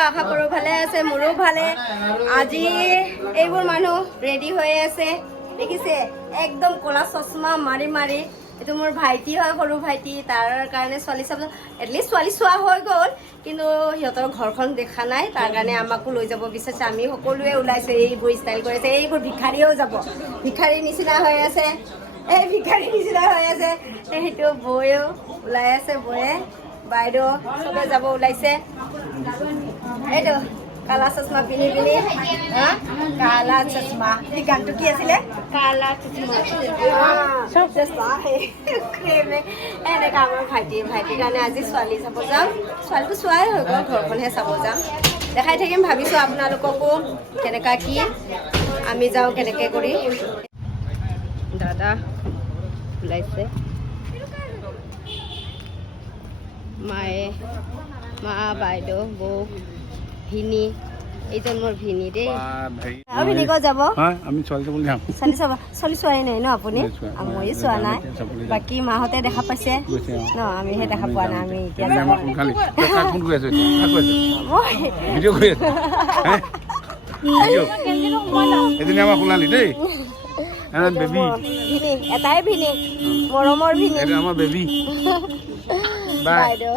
আপোনালোকে আশা কৰোঁ ভালে আছে, মোৰো ভালে। আজি এইবোৰ মানুহ ৰেডি হৈ আছে, দেখিছে একদম ক'লা চশমা মাৰি মাৰি। এইটো মোৰ ভাইটি হয়, সৰু ভাইটি, তাৰ কাৰণে ছোৱালী চাব, এটলিষ্ট ছোৱালী চোৱা হৈ গ'ল, কিন্তু সিহঁতৰ ঘৰখন দেখা নাই, তাৰ কাৰণে আমাকো লৈ যাব বিচাৰিছে। আমি সকলোৱে ওলাইছোঁ, এইবোৰ ষ্টাইল কৰিছে, এইবোৰ ভিক্ষাৰীও যাব, ভিক্ষাৰীৰ নিচিনা হৈ আছে, এই ভিক্ষাৰীৰ নিচিনা হৈ আছে। সেইটো বৈও ওলাই আছে, বৈয়ে বাইদেউ চবে যাব ওলাইছে। এইটো কালা চশমা পিন্ধি পিনি, কালা চশমা, এই গানটো কি আছিলে? কালা চশমা, এনেকা আমাৰ ভাইটিৰ কাৰণে আজি ছোৱালী চাব যাম। ছোৱালীটো চোৱাই হৈ গ'ল, ঘৰখনহে চাব যাম। দেখাই থাকিম, ভাবিছোঁ আপোনালোককো কেনেকা কি আমি যাওঁ কেনেকৈ কৰি। দাদা ওলাইছে, মায়ে, মা, বাইদেউ, বৌ, ভিনি, এইজন মোৰ ভিনি দেই। ভিনি ক'ত যাব? আমি ছোৱালী চাবলৈ যাম। ছোৱালী চোৱাই নাই ন আপুনি? ময়ো চোৱা নাই, বাকী মাহঁতে দেখা পাইছে ন, আমিহে দেখা পোৱা নাই। আমি এতিয়া এটাই ভিনি, মৰমৰ ভিনি, আমাৰ বেবী বাইদেউ।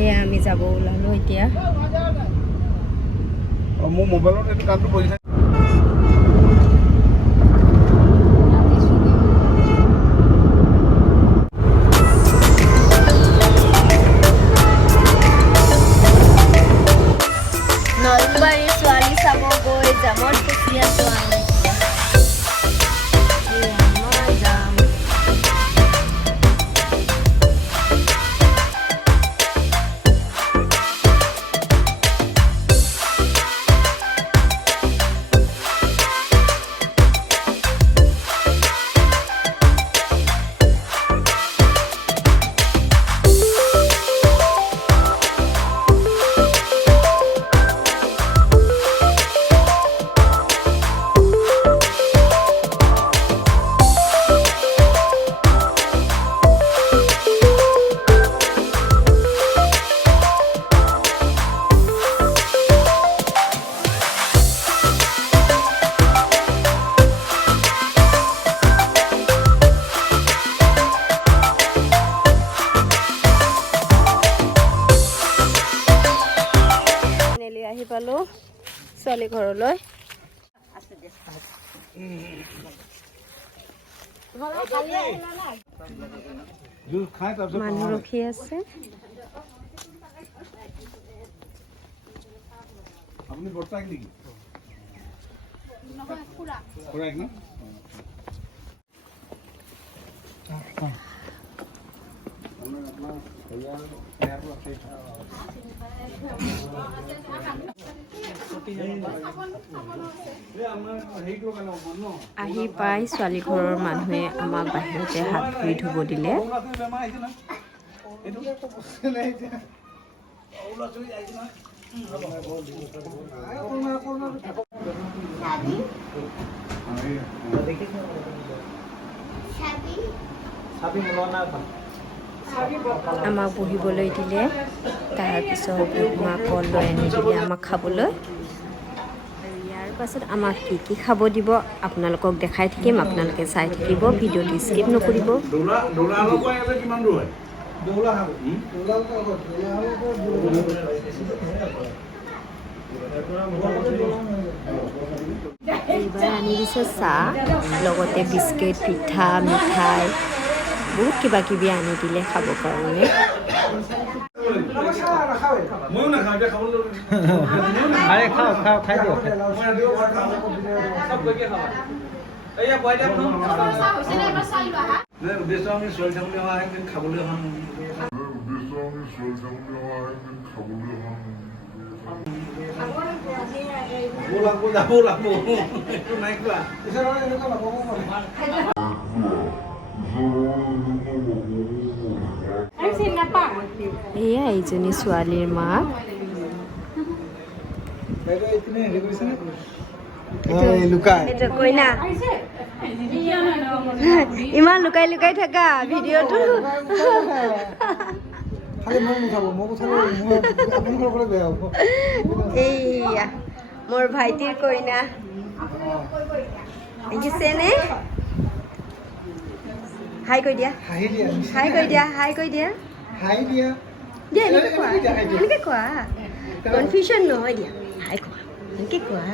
এয়া আমি যাব ওলালো এতিয়া। মোৰ মোবাইলত এইটো গানটো বহিছে। নলবাৰী ছোৱালী চাব গৈ যামৰ খুচি আছো আমি। আহি পালো ছোৱালী ঘৰলৈ। মানুহ ৰখি আছে। আপুনি বৰ্তাক নেকি? খুৰাক ন? আহি পাই ছোৱালী ঘৰৰ মানুহে আমাক বাহিৰতে হাত ধুই ধুব দিলে। আমাক বহিবলৈ দিলে, তাৰপিছত আমাক কল লৈ আনি দিলে আমাক খাবলৈ। ইয়াৰ পাছত আমাক কি কি খাব দিব আপোনালোকক দেখাই থাকিম, আপোনালোকে চাই থাকিব, ভিডিঅ'টো স্কিপ নকৰিব। এইবাৰ আনি দিছে চাহ, লগতে বিস্কিট, পিঠা, মিঠাই, বহুত কিবা কিবি আনি দিলে খাবৰ কাৰণে। এয়া এইজনী ছোৱালীৰ মাক। কইনা ইমান লুকাই লুকাই থাকা ভিডিঅ'টো এইয়া মোৰ ভাইটিৰ কইনা দেখিছেনে হাই কৈ দিয়া হাই কৈ দিয়া হাই কৈ দিয়া দিয়া এনেকৈ কোৱা কনফিউজন নহয় দিয়া হাই কোৱা এনেকৈ কোৱা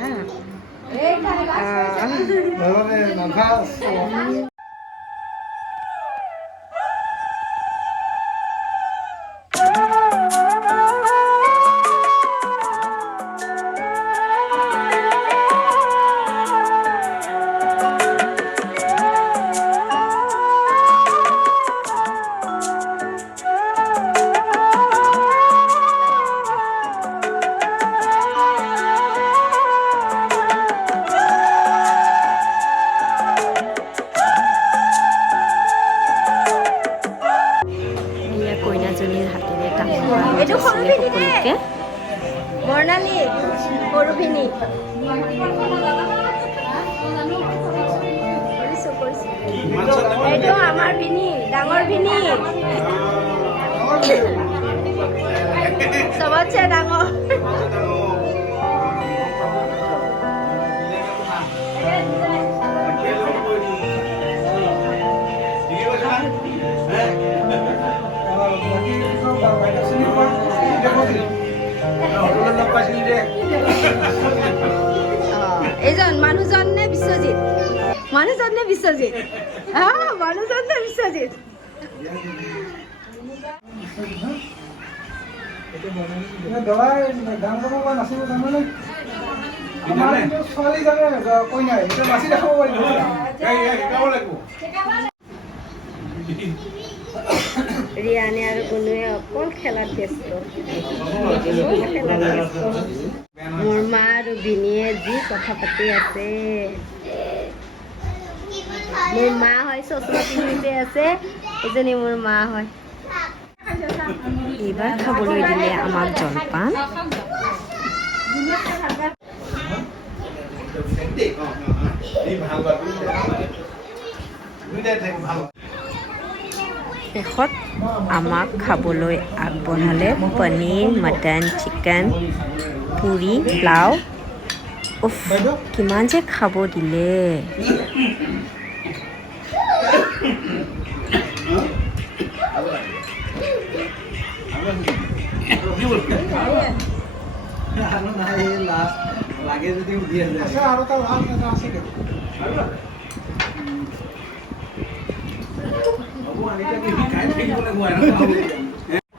এইটো সৰু ভিনি নে বৰ্ণালী সৰু ভিনি এইটো আমাৰ ভিনি ডাঙৰ ভিনি চবতছে ডাঙৰ এইজন মানুহজন নে বিশ্বজিৎ মানুহজন নে বিশ্বজিৎ মানুহজন নে বিশ্বজিৎ ৰিয়ানে আৰু গুণুৱে অকল খেলাত ব্যস্ত মোৰ মা আৰু ভিনিয়ে যি কথা পাতি আছে মোৰ মা হয় চশমা পিন্ধিতে আছে এজনী মোৰ মা হয় এইবাৰ খাবলৈ দিলে আমাক জলপান শেষত আমাক খাবলৈ আগবঢ়ালে পনীৰ মটন চিকেন পুৰি পোলাও উফ কিমান যে খাব দিলে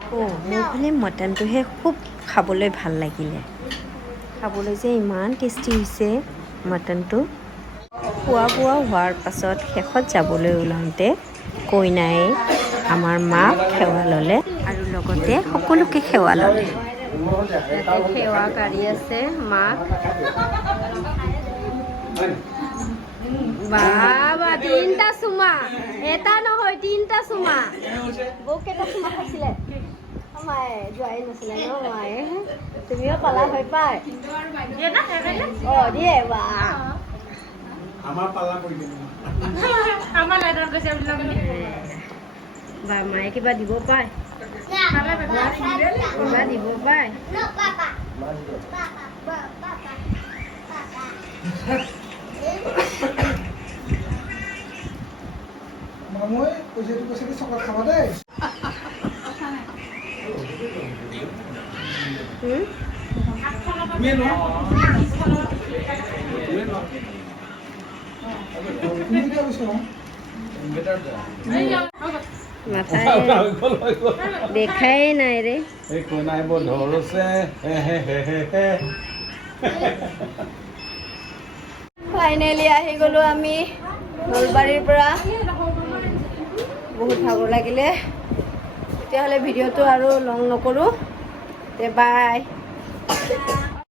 মোৰ মানে মটনটোহে খুব খাবলৈ ভাল লাগিলে খাবলৈ যে ইমান টেষ্টি হৈছে মটনটো খোৱা বোৱা হোৱাৰ পাছত শেষত যাবলৈ ওলাওঁতে কইনাই আমাৰ মাক সেৱা ল'লে আৰু লগতে সকলোকে সেৱা ল'লে সেৱা কাঢ়ি আছে মাক বাবা তিনিটা চুমা এটা নহয় তিনিটা চুমা বৌ কেইটা চুমা খাইছিলে মায়ে যোৱাই নাছিলে ন মায়ে তুমিও পালা হৈ পাই দিয়ে বা বা মায়ে কিবা দিব পায় কিবা দিব পায় মই কৈছে কি চকলেট খাবা দেই দেখাই নাই ৰে ফাইনেলি আহি গলো আমি নলবাৰীৰ পৰা বহুত ভাগৰ লাগিলে তেতিয়াহ'লে ভিডিঅ'টো আৰু লং নকৰোঁ বাই